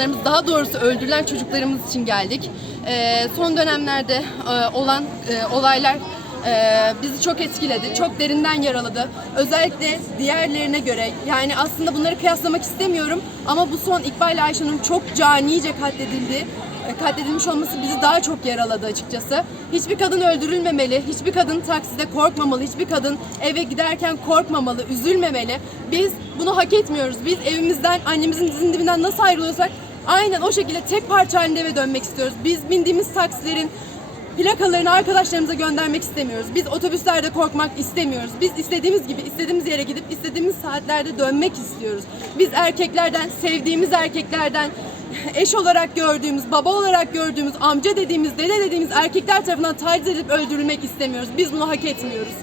insanlarımız, daha doğrusu öldürülen çocuklarımız için geldik. Ee, son dönemlerde e, olan e, olaylar e, bizi çok etkiledi, çok derinden yaraladı. Özellikle diğerlerine göre, yani aslında bunları kıyaslamak istemiyorum ama bu son İkbal Ayşe'nin çok canice katledildi. E, Katledilmiş olması bizi daha çok yaraladı açıkçası. Hiçbir kadın öldürülmemeli, hiçbir kadın takside korkmamalı, hiçbir kadın eve giderken korkmamalı, üzülmemeli. Biz bunu hak etmiyoruz. Biz evimizden, annemizin dizinin dibinden nasıl ayrılıyorsak aynen o şekilde tek parça halinde eve dönmek istiyoruz. Biz bindiğimiz taksilerin plakalarını arkadaşlarımıza göndermek istemiyoruz. Biz otobüslerde korkmak istemiyoruz. Biz istediğimiz gibi istediğimiz yere gidip istediğimiz saatlerde dönmek istiyoruz. Biz erkeklerden, sevdiğimiz erkeklerden eş olarak gördüğümüz, baba olarak gördüğümüz, amca dediğimiz, dede dediğimiz erkekler tarafından taciz edip öldürülmek istemiyoruz. Biz bunu hak etmiyoruz.